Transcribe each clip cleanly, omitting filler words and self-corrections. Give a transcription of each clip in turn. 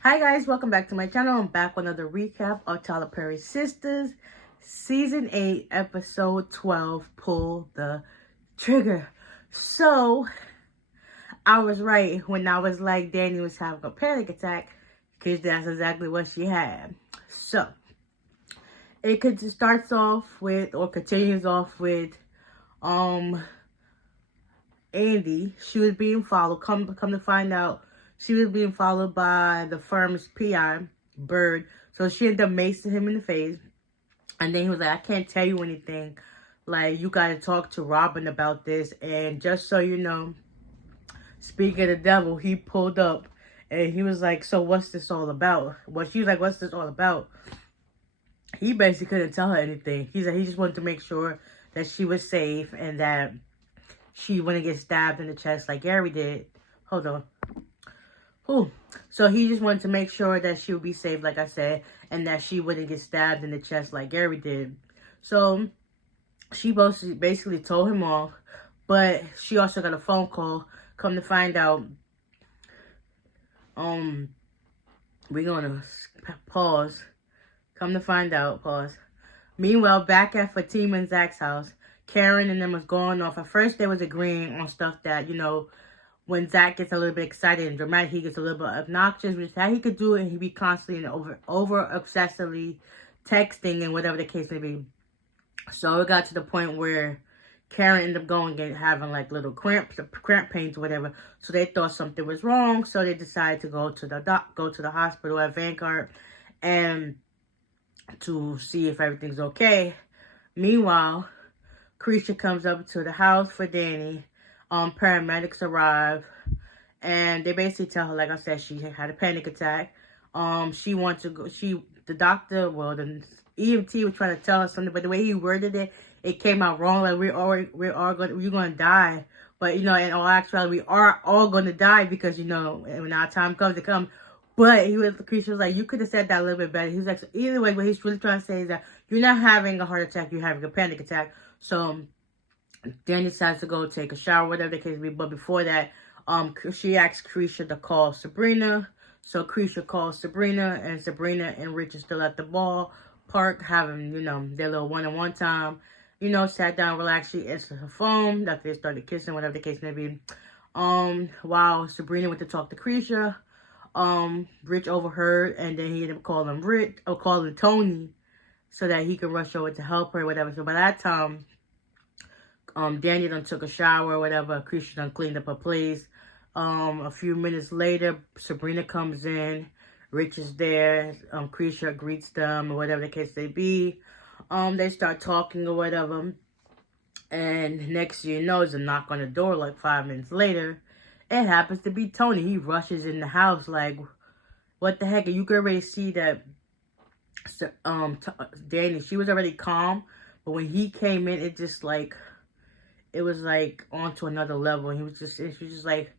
Hi guys, welcome back to my channel. I'm back with another recap of Tyler Perry's Sistas, Season 8, Episode 12, Pull the Trigger. So, I was right when I was like Danny was having a panic attack, because that's exactly what she had. So, starts off with, or continues off with, Andy. She was being followed. Come to find out, she was being followed by the firm's PI, Bird. So she ended up macing him in the face. And then he was like, I can't tell you anything. Like, you got to talk to Robin about this. And just so you know, speaking of the devil, he pulled up. And he was like, so what's this all about? Well, she was like, what's this all about? He basically couldn't tell her anything. He said he just wanted to make sure that she was safe and that she wouldn't get stabbed in the chest like Gary did. Hold on. Ooh. So he just wanted to make sure that she would be safe, like I said, and that she wouldn't get stabbed in the chest like Gary did. So she basically told him off, but she also got a phone call. Come to find out, we're gonna pause. Come to find out, pause. Meanwhile, back at Fatima and Zach's house, Karen and them was going off. At first, they was agreeing on stuff that, you know, when Zach gets a little bit excited and dramatic, he gets a little bit obnoxious, which that he could do it, and he'd be constantly and over obsessively texting and whatever the case may be. So it got to the point where Karen ended up going and having like little cramp pains or whatever. So they thought something was wrong. So they decided to go to the hospital at Vanguard and to see if everything's okay. Meanwhile, Creature comes up to the house for Danny. Paramedics arrive, and they basically tell her, like I said, she had a panic attack. She wants to go. The doctor, well, the EMT was trying to tell her something, but the way he worded it, it came out wrong. Like you're gonna die. But you know, in all actuality, we are all gonna die because you know, when our time comes, it comes. But the Creature was like, you could have said that a little bit better. He was like, so either way, what he's really trying to say is that you're not having a heart attack, you're having a panic attack. So Danny decides to go take a shower, whatever the case may be. But before that, she asks Creature to call Sabrina. So Creature calls Sabrina, and Sabrina and Rich are still at the park having, you know, their little one-on-one time. You know, sat down, relaxed. She answered her phone after they started kissing, whatever the case may be. While Sabrina went to talk to Creature, Rich overheard, and then he ended up calling Tony, so that he could rush over to help her, whatever. So by that time, Danny done took a shower or whatever. Creature done cleaned up her place. A few minutes later, Sabrina comes in. Rich is there. Creature greets them or whatever the case may be. They start talking or whatever. And next thing you know, there's a knock on the door like 5 minutes later. It happens to be Tony. He rushes in the house like, what the heck? And you can already see that Danny, she was already calm. But when he came in, it just like, it was like on to another level. And she was just like,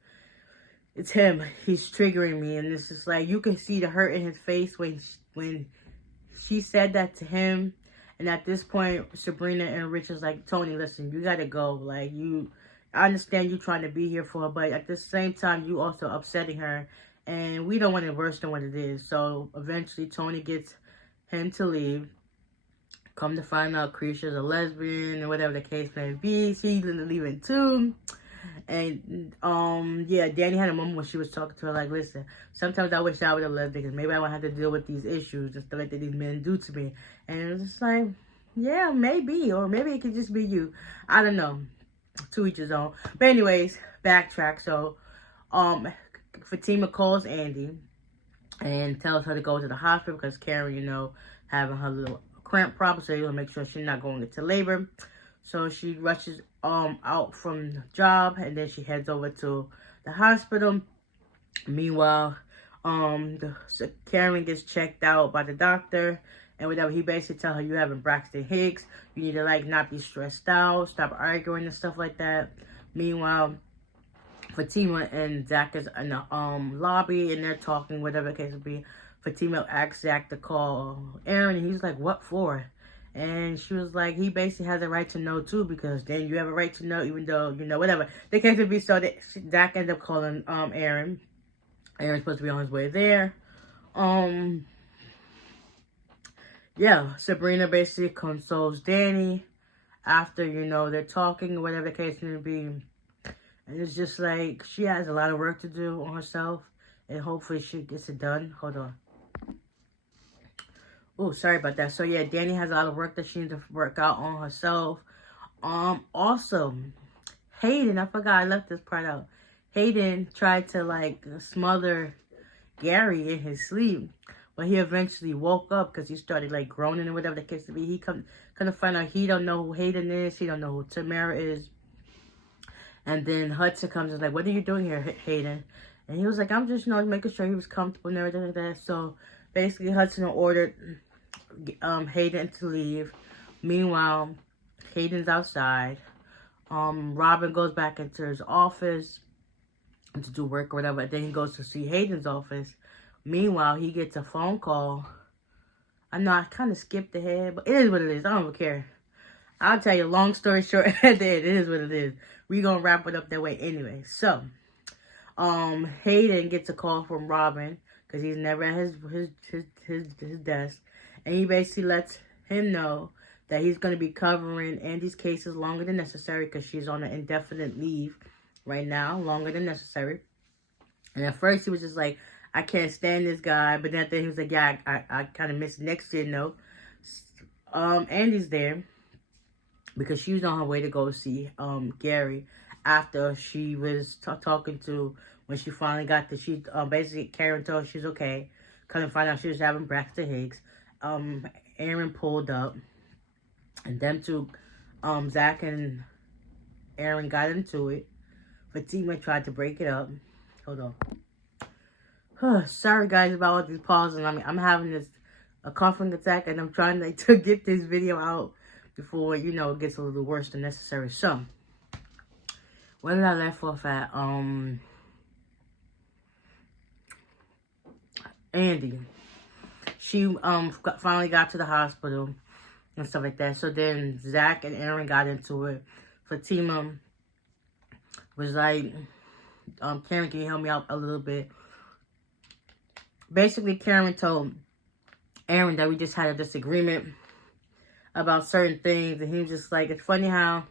it's him. He's triggering me. And it's just like, you can see the hurt in his face when she said that to him. And at this point, Sabrina and Rich is like, Tony, listen, you gotta go. Like, I understand you trying to be here for her, but at the same time, you also upsetting her. And we don't want it worse than what it is. So eventually, Tony gets him to leave. Come to find out, Creature's a lesbian, or whatever the case may be. She's leaving too. And, yeah, Danny had a moment when she was talking to her, like, listen, sometimes I wish I was a lesbian, because maybe I won't have to deal with these issues, the stuff that these men do to me. And it was just like, yeah, maybe, or maybe it could just be you. I don't know. To each his own. But anyways, backtrack. So, Fatima calls Andy and tells her to go to the hospital because Karen, you know, having her little cramp problem, so they want to make sure she's not going into labor. So she rushes out from the job, and then she heads over to the hospital. Meanwhile, Karen gets checked out by the doctor, and whatever, he basically tells her, you having Braxton Hicks, you need to like not be stressed out, stop arguing and stuff like that. Meanwhile, Fatima and Zach is in the lobby, and they're talking, whatever the case would be. Fatima asks Zach to call Aaron, and he's like, what for? And she was like, he basically has a right to know too, because then you have a right to know, even though, you know, whatever. The case would be, so that Zach ended up calling Aaron. Aaron's supposed to be on his way there. Yeah, Sabrina basically consoles Danny after, you know, they're talking or whatever the case may be. And it's just like, she has a lot of work to do on herself. And hopefully she gets it done. Hold on. Oh, sorry about that. So yeah, Danny has a lot of work that she needs to work out on herself. Also, Hayden, I forgot I left this part out. Hayden tried to like smother Gary in his sleep, but he eventually woke up because he started like groaning and whatever the case to be. He couldn't find out. He don't know who Hayden is. He don't know who Tamara is. And then Hudson comes and is like, "What are you doing here, Hayden?" And he was like, "I'm just, you know, making sure he was comfortable and everything like that." So basically, Hudson ordered Hayden to leave. Meanwhile, Hayden's outside. Robin goes back into his office to do work or whatever. Then he goes to see Hayden's office. Meanwhile, he gets a phone call. I know I kind of skipped ahead, but it is what it is. I don't care. I'll tell you, long story short, at the end, it is what it is. We're going to wrap it up that way anyway. So, Hayden gets a call from Robin because he's never at his desk. And he basically lets him know that he's going to be covering Andy's cases longer than necessary because she's on an indefinite leave right now, longer than necessary. And at first he was just like, I can't stand this guy. But then he was like, yeah, I kind of miss next year, no. Andy's there because she was on her way to go see Gary after she was talking to, when she finally got she basically Karen told her she's okay. Couldn't find out she was having Braxton Hicks. Aaron pulled up, and them two, Zach and Aaron got into it. Fatima tried to break it up. Hold on. Sorry guys about all these pauses. I mean, I'm having a coughing attack, and I'm trying to get this video out before, you know, it gets a little worse than necessary. So, where did I left off at? Andy. She finally got to the hospital and stuff like that. So then Zach and Aaron got into it. Fatima was like, Karen, can you help me out a little bit? Basically, Karen told Aaron that we just had a disagreement about certain things. And he was just like, it's funny how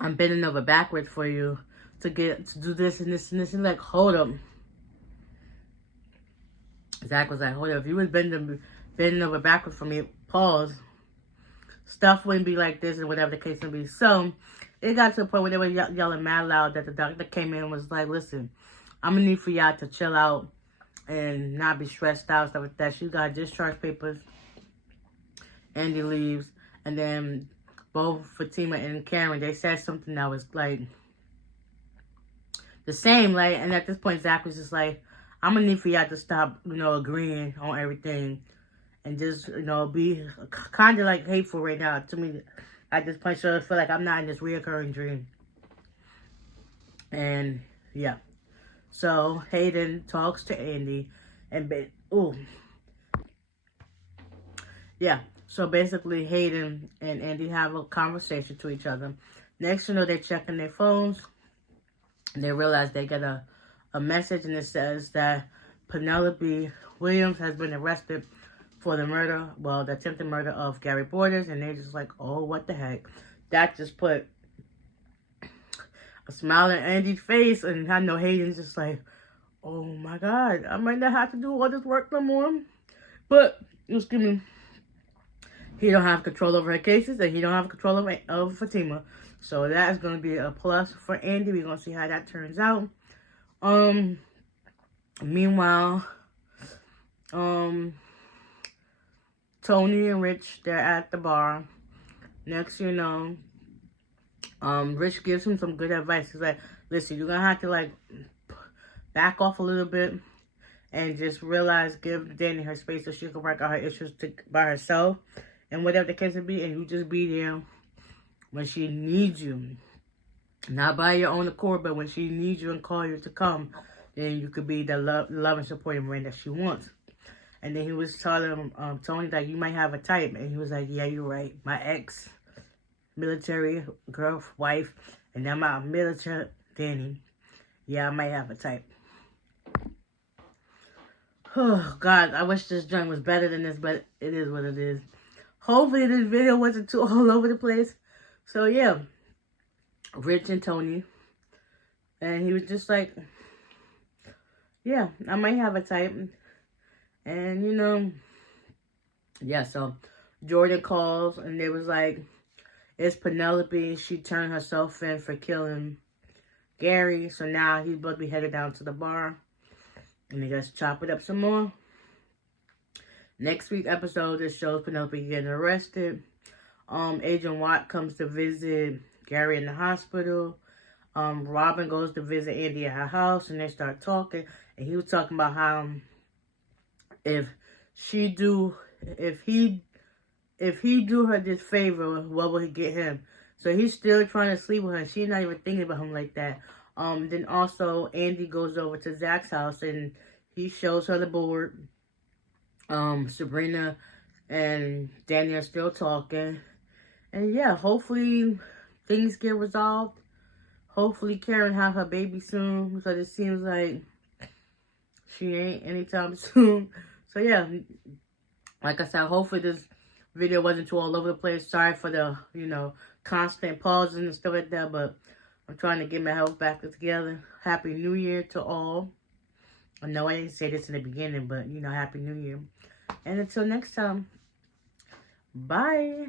I'm bending over backwards for you to do this and this and this. And like, hold up. Zach was like, hold up, if you was bending over backwards for me, pause, stuff wouldn't be like this and whatever the case may be. So, it got to the point where they were yelling mad loud that the doctor came in and was like, listen, I'm going to need for y'all to chill out and not be stressed out, stuff like that. She got discharge papers. Andy leaves. And then both Fatima and Karen, they said something that was like the same. Like, and at this point, Zach was just like, I'm going to need for y'all to stop, you know, agreeing on everything. And just, you know, be kind of like hateful right now to me at this point. So I feel like I'm not in this reoccurring dream. And, yeah. So, Hayden talks to Andy. And, yeah. So, basically, Hayden and Andy have a conversation to each other. Next, you know, they're checking their phones. And they realize they get a message, and it says that Penelope Williams has been arrested for the murder, well, the attempted murder of Gary Borders, and they're just like, oh, what the heck? That just put a smile on Andy's face, and I know Hayden's just like, oh my God, I might not have to do all this work no more. But, excuse me, he don't have control over her cases, and he don't have control over Fatima. So that is going to be a plus for Andy. We're going to see how that turns out. Meanwhile, Tony and Rich, they're at the bar. Next, you know, Rich gives him some good advice. He's like, listen, you're going to have to, like, back off a little bit and just realize, give Danny her space so she can work out her issues by herself and whatever the case may be, and you just be there when she needs you. Not by your own accord, but when she needs you and call you to come, then you could be the love and supporting friend that she wants. And then he was telling Tony that you might have a type. And he was like, yeah, you're right. My ex-military wife, and now my military Danny. Yeah, I might have a type. Oh, God, I wish this joint was better than this, but it is what it is. Hopefully this video wasn't too all over the place. So, yeah. Rich and Tony. And he was just like, yeah, I might have a type. And, you know, yeah, so Jordan calls and they was like, it's Penelope. She turned herself in for killing Gary. So now he's about to be headed down to the bar. And they just chop it up some more. Next week's episode, this shows Penelope getting arrested. Agent Watt comes to visit Gary in the hospital. Robin goes to visit Andy at her house, and they start talking. And he was talking about how if he do her this favor, what will he get him? So he's still trying to sleep with her. She's not even thinking about him like that. Then also Andy goes over to Zach's house and he shows her the board. Sabrina and Danny are still talking. And yeah, hopefully things get resolved. Hopefully Karen have her baby soon, because it seems like she ain't anytime soon. So yeah, like I said, hopefully this video wasn't too all over the place. Sorry for the, you know, constant pausing and stuff like that, but I'm trying to get my health back together. Happy New Year to all. I know I didn't say this in the beginning, but, you know, Happy New Year. And until next time, bye.